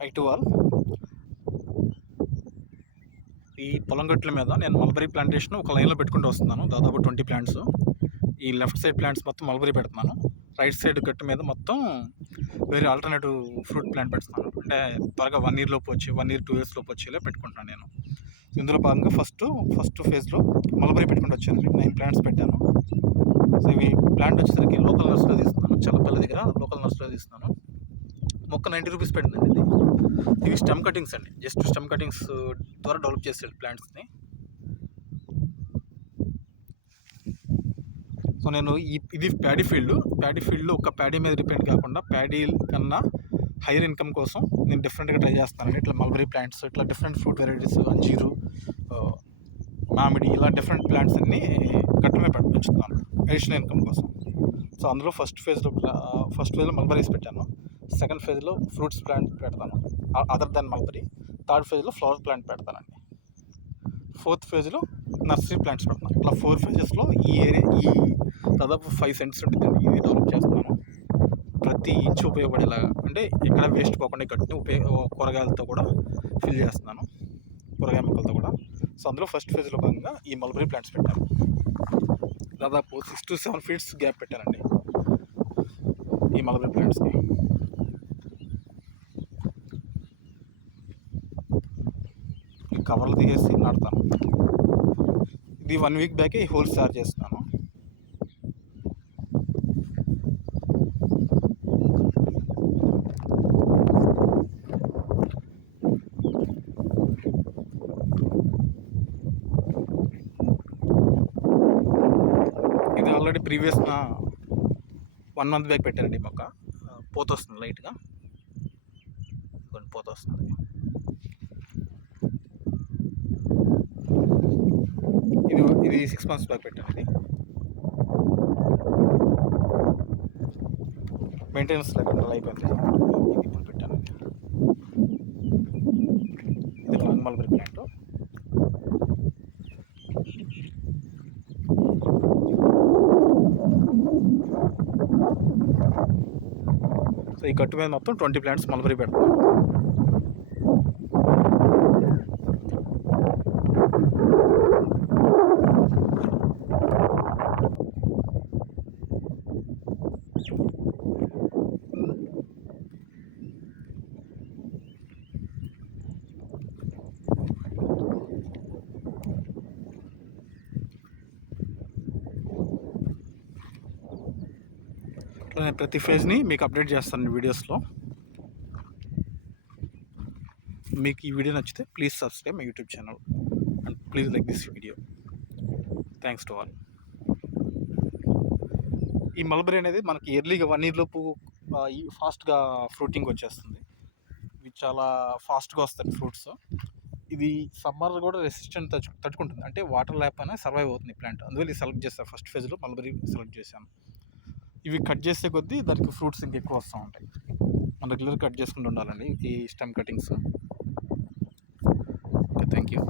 High to all. ఈ పొలం గట్ల మీద నేను మల్బరీ ప్లాంటేషన్ ఒక లైన్లో పెట్టుకుంటూ వస్తున్నాను, దాదాపు 20 ప్లాంట్స్. ఈ లెఫ్ట్ సైడ్ ప్లాంట్స్ మొత్తం మల్బరీ పెడుతున్నాను, రైట్ సైడ్ గట్టు మీద మొత్తం వేరే ఆల్టర్నేటివ్ ఫ్రూట్ ప్లాంట్ పెడుతున్నాను. అంటే త్వరగా 1 year లోపు వచ్చి 1 year 2 years లోపు వచ్చేలా పెట్టుకుంటున్నాను నేను. ఇందులో భాగంగా ఫస్ట్ ఫేజ్లో మల్బరీ పెట్టుకుంటూ వచ్చాను. 9 ప్లాంట్స్ పెట్టాను. సో ఇవి ప్లాంట్ వచ్చేసరికి లోకల్ నర్సరీలో తీస్తున్నాను, చల్లపల్లి దగ్గర లోకల్ నర్సరీలో తీస్తున్నాను. మొక్క 90 రూపీస్ పెట్టిందండి ఇది. ఇవి స్టెమ్ కటింగ్స్ అండి, జస్ట్ స్టెమ్ కటింగ్స్ ద్వారా డెవలప్ చేసాడు ప్లాంట్స్ని. సో నేను ఇది ప్యాడీ ఫీల్డ్లో ఒక ప్యాడీ మీద డిపెండ్ కాకుండా ప్యాడీ కన్నా హైయర్ ఇన్కమ్ కోసం నేను డిఫరెంట్గా ట్రై చేస్తానండి. ఇట్లా మల్బరీ ప్లాంట్స్, ఇట్లా డిఫరెంట్ ఫ్రూట్ వెరైటీస్, అంజీరు, మామిడి, ఇలా డిఫరెంట్ ప్లాంట్స్ అన్నీ గట్టుమే పెంచుతున్నాను అడిషనల్ ఇన్కమ్ కోసం. సో అందులో ఫస్ట్ ఫేజ్లో మల్బరీస్ పెట్టాను. సెకండ్ ఫేజ్లో ఫ్రూట్స్ ప్లాంట్ పెడతాను అదర్ దాన్ మల్బరీ. థర్డ్ ఫేజ్లో ఫ్లవర్ ప్లాంట్ పెడతానండి. ఫోర్త్ ఫేజ్లో నర్సరీ ప్లాంట్స్ పెడతాను. ఇట్లా 4 phases ఈ దాదాపు 5 cents ఉంటుందండి. ఇది డెవలప్ చేస్తున్నాను ప్రతి ఇంచు ఉపయోగపడేలాగా, అంటే ఎక్కడ వేస్ట్ పోకుండా గట్టిని కూరగాయలతో కూడా ఫిల్ చేస్తున్నాను, కూరగాయ మొక్కలతో కూడా. సో అందులో ఫస్ట్ ఫేజ్లో భాగంగా ఈ మల్బరీ ప్లాంట్స్ పెట్టాను. దాదాపు 6 to 7 feet గ్యాప్ పెట్టానండి ఈ మల్బరీ ప్లాంట్స్కి. కవర్లు తీసేసి నాటుతాను. ఇది 1 week బ్యాకే ఈ హోల్స్ తయారు చేస్తున్నాను. ఇది ఆల్రెడీ ప్రీవియస్ 1 month బ్యాక్ పెట్టానండి మొక్క. పోత వస్తుంది, లైట్గా పోత వస్తుంది. ఇది 6 months బ్యాక్ పెట్టాను. ఇది మెయింటెనెన్స్ లేకుండా అయిపోయింది, ఇప్పుడు పెట్టాను. ఇది లాంగ్ మల్బరీ ప్లాంట్. సో ఈ గట్టు మీద మొత్తం 20 plants మల్బరీ పెడతాను. నేను ప్రతి ఫేజ్ని మీకు అప్డేట్ చేస్తాను వీడియోస్లో. మీకు ఈ వీడియో నచ్చితే please subscribe my YouTube channel and please like this video. Thanks to all. ఈ మల్బరీ అనేది మనకి ఎర్లీగా 1 year లోపు ఫాస్ట్గా ఫ్రూటింగ్ వచ్చేస్తుంది. ఇవి చాలా ఫాస్ట్గా వస్తాయి ఫ్రూట్స్. ఇది సమ్మర్ కూడా రెసిస్టెంట్ తట్టుకుంటుంది, అంటే వాటర్ లేకపోయినా సర్వైవ్ అవుతుంది ప్లాంట్. అందువల్ల ఇది సెలెక్ట్ చేస్తాను. ఫస్ట్ ఫేజ్లో మల్బరీ సెలెక్ట్ చేశాను. ఇవి కట్ చేసే కొద్దీ దానికి ఫ్రూట్స్ ఇంకెక్కువ వస్తూ ఉంటాయి. మనం రెగ్యులర్ కట్ చేసుకుంటూ ఉండాలండి ఈ stem cuttings. Okay, thank you.